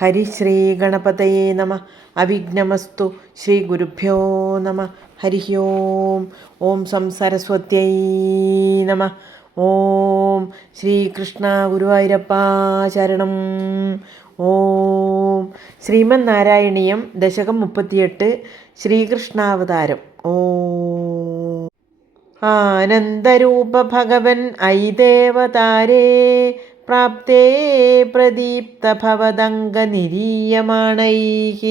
ഹരിശ്രീ ഗണപതയേ നമ. അവിഘ്നമസ്തു. ശ്രീ ഗുരുഭ്യോ നമ. ഹരി ഓം. ഓം സം സരസ്വത്യൈ നമ. ഓം ശ്രീകൃഷ്ണ ഗുരുവായൂരപ്പ ശരണം. ഓം ശ്രീമന്നാരായണീയം ദശകം 38 ശ്രീകൃഷ്ണാവതാരം. ഓം ആനന്ദരൂപ ഭഗവൻ ഐദേവതാരേ പ്രാപ്തേ പ്രദീപ്തഭവദംഗനിരീയമാണൈഃ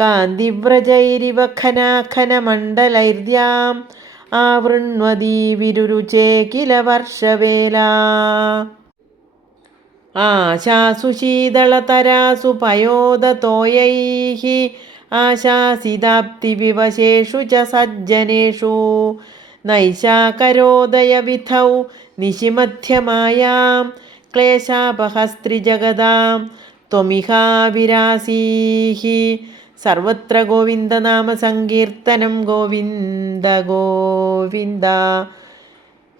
കാന്തിവ്രജൈരിവ ഖനാഖനമണ്ഡലൈർദ്യാം ആവൃണ്വതി വിരുരുചേ കില വർഷവേലാ ആശാസു ശീതളതരാസു പയോദതോയൈഃ ആശാസിതാപ്തിവിവശേഷു ച സജ്ജനേഷു നൈശാകരോദയവിധൗ നിശിമധ്യമായാം ക്ലേശാപഹസ്ത്രിജഗതാം ത്വമിഹാവിരാസീഃ. സർവത്ര ഗോവിന്ദനാമസങ്കീർത്തനം. ഗോവിന്ദ ഗോവിന്ദ.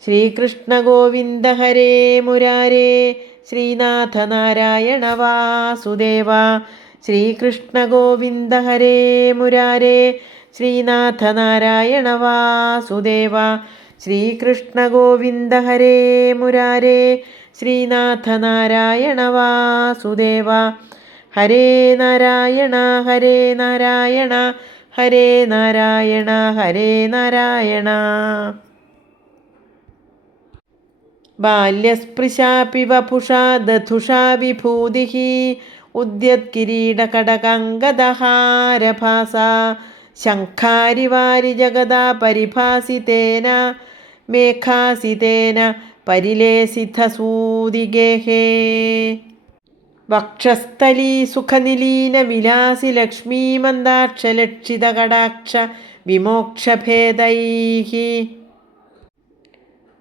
ശ്രീകൃഷ്ണ ഗോവിന്ദ ഹരേ മുരാരേ. ശ്രീനാഥ നാരായണ വാസുദേവ. ശ്രീകൃഷ്ണ ഗോവിന്ദ ഹരേ മുരാരേ. ശ്രീനാഥ നാരായണ വാസുദേവ. ശ്രീകൃഷ്ണ ഗോവിന്ദ ഹരേ മുരാരേ. ശ്രീനാഥ നാരായണ വാസുദേവ. ഹരേ നാരായണ ഹരേ നാരായണ ഹരേ നാരായണ ഹരേ നാരായണ. ബാല്യസ്പൃശാപി വപുഷാ ദധുഷാ വിഭൂതിഃ ഉദ്യത്കിരീടകടകങ്കദഹാരഭാസാ ശംഖാരിവാരി ജഗദാ പരിഭാസിതേന മേഘാസിതേന പരിലേസിതസൂതിഗേഹേ. വക്ഷസ്ഥലീ സുഖനിലീന വിലാസി ലക്ഷ്മീമന്ദാക്ഷലക്ഷിതകടാക്ഷ വിമോക്ഷഭേദൈഃ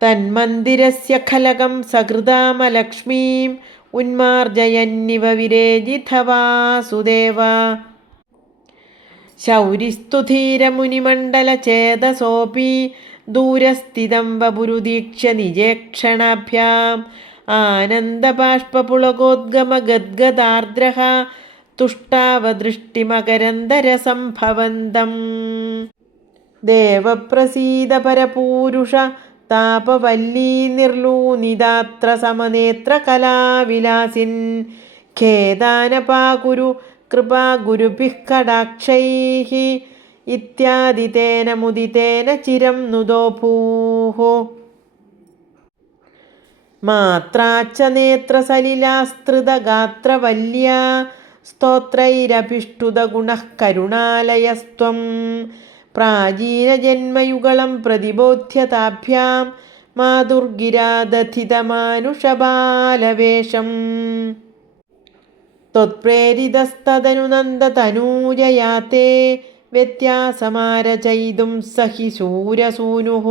തന്മന്ദിരസ്യ ഖലകം സകൃതാമലക്ഷ്മീം ഉന്മാർജയന്നിവ വിരേജിത വാസുദേവ. ശൗരിസ്തു ധീരമുനിമണ്ഡലചേതസോऽപി ദൂരസ്ഥിതം വപുരുദീക്ഷ്യ നിജേക്ഷണാഭ്യാം ആനന്ദബാഷ്പപുളകോദ്ഗമഗദ്ഗദാർദ്രഃ തുഷ്ടാവദൃഷ്ടിമകരന്ദരസംഭവന്തം. ദേവപ്രസീദ പരപൂരുഷ താപവല്ലീ നിർലൂനിതാത്ര സമനേത്ര കലാവിലാസിൻ ഖേദാനപാകുരു കൃപാ ഗുരുഭിഃ കടാക്ഷൈഃ ഇത്യാദി തേന മുദിതേന ചിരം നുദോ ഭൂഃ. മാത്രാച്ച നേത്രസലിലാസ്തൃതഗാത്രവല്യാ സ്തോത്രൈരഭിഷ്ടുതഗുണഃ കരുണാലയസ്ത്വം പ്രാചീനജന്മയുഗളം പ്രതിബോധ്യതാഭ്യാം മാതുർഗിരാദധിതമാനുഷബാലവേഷം. ത്വത്പ്രേരിതസ്തദനു നന്ദതനൂജയാ തേ വ്യത്യാസമാരചയിതും സഹി ശൂരസൂനുഃ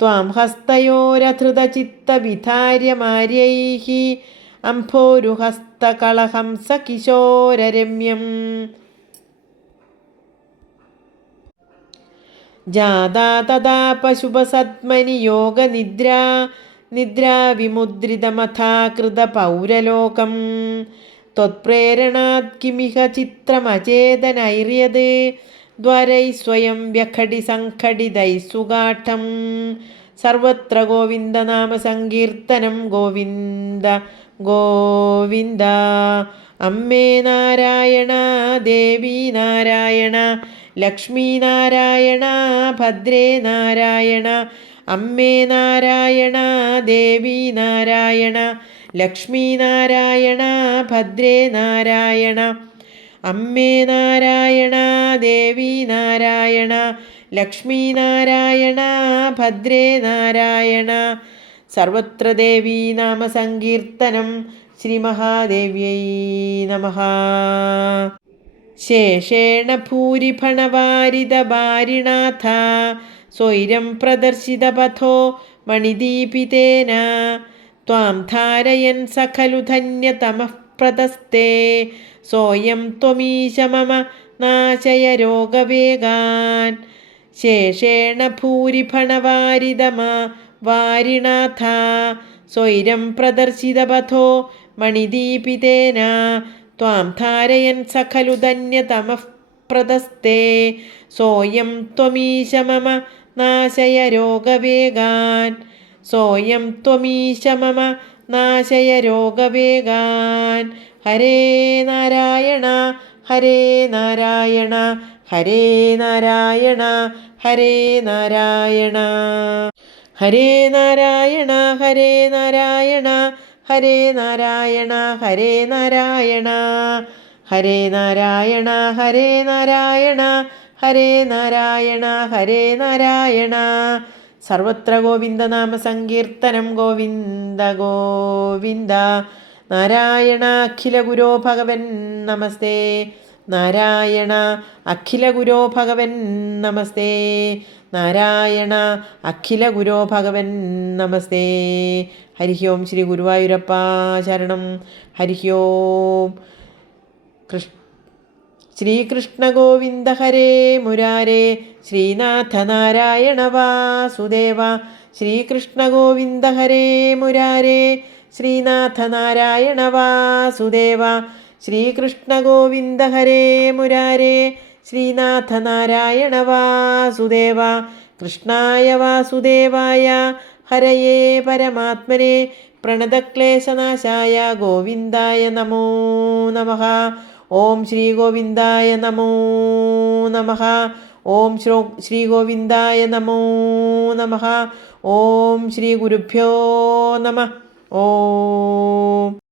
ത്വാം ഹസ്തയോരധൃതചിത്തവിധാര്യമാര്യൈഃ അംഭോരുഹസ്തകളഹംസ കിശോരരമ്യം. ജാതാ തദാ പശുപസത്മനി യോഗനിദ്രാ നിദ്രാവിമുദ്രിതമഥാകൃതപൗരലോകം ത്വത്പ്രേരണാത് കിമിഹ ചിത്രമചേതനൈര്യത് ദ്വാരൈഃ സ്വയം വ്യഖടിസംഘടിതൈഃ സുഗാഠം. സർവത്ര ഗോവിന്ദനാമസങ്കീർത്തനം. ഗോവിന്ദ ഗോവിന്ദ. അമ്മേ നാരായണ ദേവി നാരായണ ലക്ഷ്മീ നാരായണ ഭദ്രേ നാരായണ. അമ്മേ നാരായണ ദേവി നാരായണ ലക്ഷ്മീ നാരായണ ഭദ്രേ നാരായണ. അമ്മേ നാരായണ ദേവി നാരായണ ലക്ഷ്മീ നാരായണ ഭദ്രേ നാരായണ. സർവത്ര ദേവീ നാമസങ്കീർത്തനം. ശ്രീ മഹാദേവ്യൈ നമഃ. ശേഷേണ ഭൂരിഫണവാരിതബാരിണാഥ സ്വൈരം പ്രദർശിതപഥോ മണിദീപിതേന ത്വാം ധാരയൻ സഖലു ധന്യതമഃ പ്രദസ്തേ സോയം ത്വമീശ മമ നാശയ രോഗവേഗാൻ. ശേഷേണ ഭൂരിഫണവാരിതമാ വാരിണാഥ സ്വൈരം പ്രദർശിതപഥോ മണിദീപിതേന ത്വാം ധാരയൻ സഖലു ധന്യതമഃ പ്രദസ്തേ സോയം ത്വമീശ മമ നാശയ രോഗവേഗാൻ സോയം ത്വമീശ മമ നാശയ രോഗവേഗാൻ. ഹരേ നാരായണ ഹരേ നാരായണ ഹരേ നാരായണ ഹരേ നാരായണ ഹരേ നാരായണ ഹരേ നാരായണ ഹരേ നാരായണ ഹരേ നാരായണ ഹരേ നാരായണ ഹരേ നാരായണ ഹരേ നാരായണ ഹരേ നാരായണ. സർവത്ര ഗോവിന്ദനാമ സങ്കീർത്തനം. ഗോവിന്ദ ഗോവിന്ദ. നാരായണ അഖില ഗുരോ ഭഗവൻ നമസ്തേ. നാരായണ അഖില ഗുരോ ഭഗവൻ നമസ്തേ. നാരായണ അഖില ഗുരോ ഭഗവൻ നമസ്തേ. ഹരി ഓം. ശ്രീ ഗുരുവായൂരപ്പ ശരണം. ഹരി ഓം. ശ്രീകൃഷ്ണ ഗോവിന്ദ ഹരേ മുരാരേ ശ്രീനാഥ നാരായണ വാസുദേവ. ശ്രീകൃഷ്ണ ഗോവിന്ദ ഹരേ മുരാരേ ശ്രീനാഥ നാരായണ വാസുദേവ. ശ്രീകൃഷ്ണ ഗോവിന്ദ ഹരേ മുരാരേ ശ്രീനാഥ നാരായണ വാസുദേവ. കൃഷ്ണായ വാസുദേവായ ഹരയേ പരമാത്മനെ പ്രണതക്ലേശനാശായ ഗോവിന്ദായ നമോ നമഃ. ഓം ശ്രീ ഗോവിന്ദായ നമോ നമഃ. ഓം ശ്രീ ഗോവിന്ദായ നമോ നമഃ. ഓം ശ്രീ ഗുരുഭ്യോ നമഃ. ഓം.